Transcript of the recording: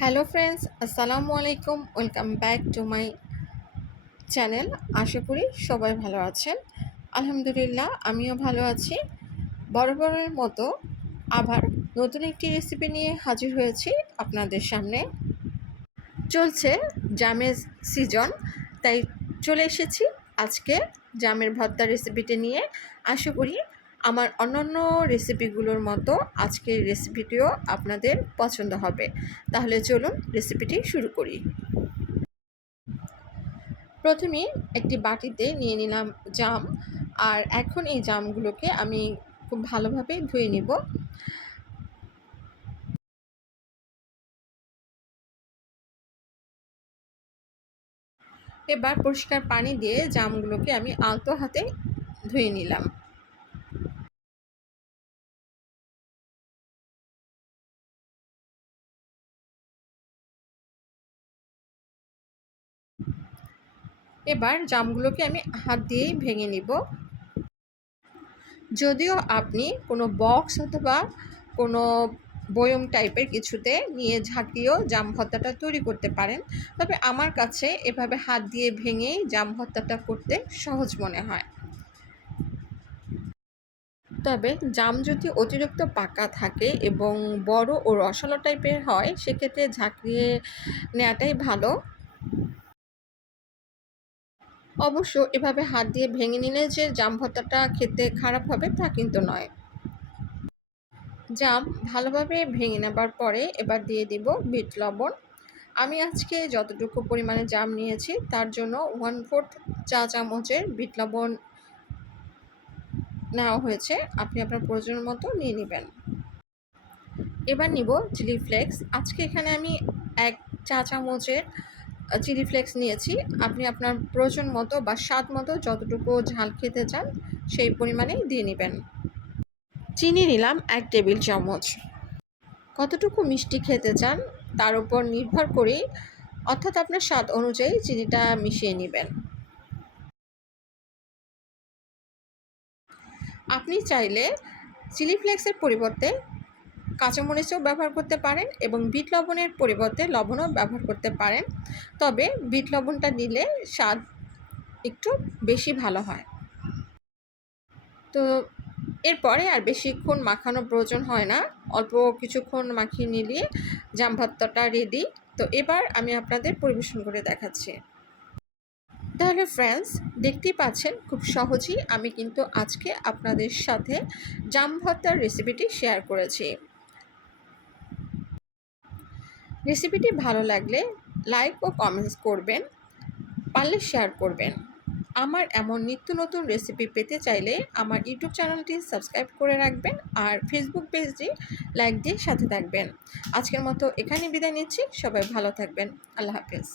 Hello friends, আসসালামু আলাইকুম। Welcome back to my channel. আশা করি সবাই ভালো আছেন। আলহামদুলিল্লাহ, আমিও ভালো আছি। বরাবরের মতো আবার নতুন একটি রেসিপি নিয়ে হাজির হয়েছি আপনাদের সামনে। চলছে জামের সিজন, তাই চলে এসেছি আজকে জামের ভর্তা রেসিপিটি নিয়ে। আশা করি আমার অন্যান্য রেসিপিগুলোর মতো আজকের রেসিপিটিও আপনাদের পছন্দ হবে। তাহলে চলুন রেসিপিটি শুরু করি। প্রথমে একটি বাটিতে নিয়ে নিলাম জাম, আর এখন এই জামগুলোকে আমি খুব ভালোভাবে ধুয়ে নিব। এবার পরিষ্কার পানি দিয়ে জামগুলোকে আমি আলতো হাতে ধুয়ে নিলাম। এবার জামগুলোকে আমি হাত দিয়েই ভেঙে নিব। যদিও আপনি কোনো বক্স অথবা কোনো বয়ম টাইপের কিছুতে নিয়ে ঝাঁকিয়েও জাম ভর্তাটা তৈরি করতে পারেন, তবে আমার কাছে এভাবে হাত দিয়ে ভেঙেই জাম ভর্তাটা করতে সহজ মনে হয়। তবে জাম যদি অতিরিক্ত পাকা থাকে এবং বড় ও রসালো টাইপের হয়, সেক্ষেত্রে ঝাঁকিয়ে নেওয়াটাই ভালো। অবশ্য এভাবে হাত দিয়ে ভেঙে নিলে যে জাম ভর্তাটা খেতে খারাপ হবে তা কিন্তু নয়। জাম ভালোভাবে ভেঙে নেবার পরে এবার দিয়ে দিব বিট লবণ। আমি আজকে যতটুকু পরিমাণে জাম নিয়েছি তার জন্য 1/4 চা চামচের বিট লবণ নেওয়া হয়েছে। আপনি আপনার প্রয়োজন মতো নিয়ে নেবেন। এবার নিব চিলি ফ্লেক্স। আজকে এখানে আমি 1 চা চামচের চিলি ফ্লেক্স নিয়েছি। আপনি আপনার প্রয়োজন মতো বা স্বাদ মতো যতটুকু ঝাল খেতে চান সেই পরিমাণেই দিয়ে নেবেন। চিনি নিলাম 1 টেবিল চামচ। কতটুকু মিষ্টি খেতে চান তার উপর নির্ভর করেই, অর্থাৎ আপনার স্বাদ অনুযায়ী চিনিটা মিশিয়ে নেবেন। আপনি চাইলে চিলি ফ্লেক্সের পরিবর্তে কাঁচামরিচও ব্যবহার করতে পারেন এবং বিট লবণের পরিবর্তে লবণও ব্যবহার করতে পারেন। তবে বিট লবণটা নিলে স্বাদ একটু বেশি ভালো হয়। তো এরপরে আর বেশিক্ষণ মাখানোর প্রয়োজন হয় না, অল্প কিছুক্ষণ মাখিয়ে নিলে জাম ভর্তাটা রেডি। তো এবার আমি আপনাদের পরিবেশন করে দেখাচ্ছি। তাহলে ফ্রেন্ডস, দেখতেই পাচ্ছেন খুব সহজেই আমি কিন্তু আজকে আপনাদের সাথে জাম ভর্তার রেসিপিটি শেয়ার করেছি। রেসিপিটি ভালো লাগলে লাইক ও কমেন্টস করবেন, পারলে শেয়ার করবেন। আমার এমন নিত্য নতুন রেসিপি পেতে চাইলে আমার ইউটিউব চ্যানেলটি সাবস্ক্রাইব করে রাখবেন, আর ফেসবুক পেজটি লাইক দিয়ে সাথে থাকবেন। আজকের মতো এখানে বিদায় নিচ্ছি। সবাই ভালো থাকবেন। আল্লাহ হাফেজ।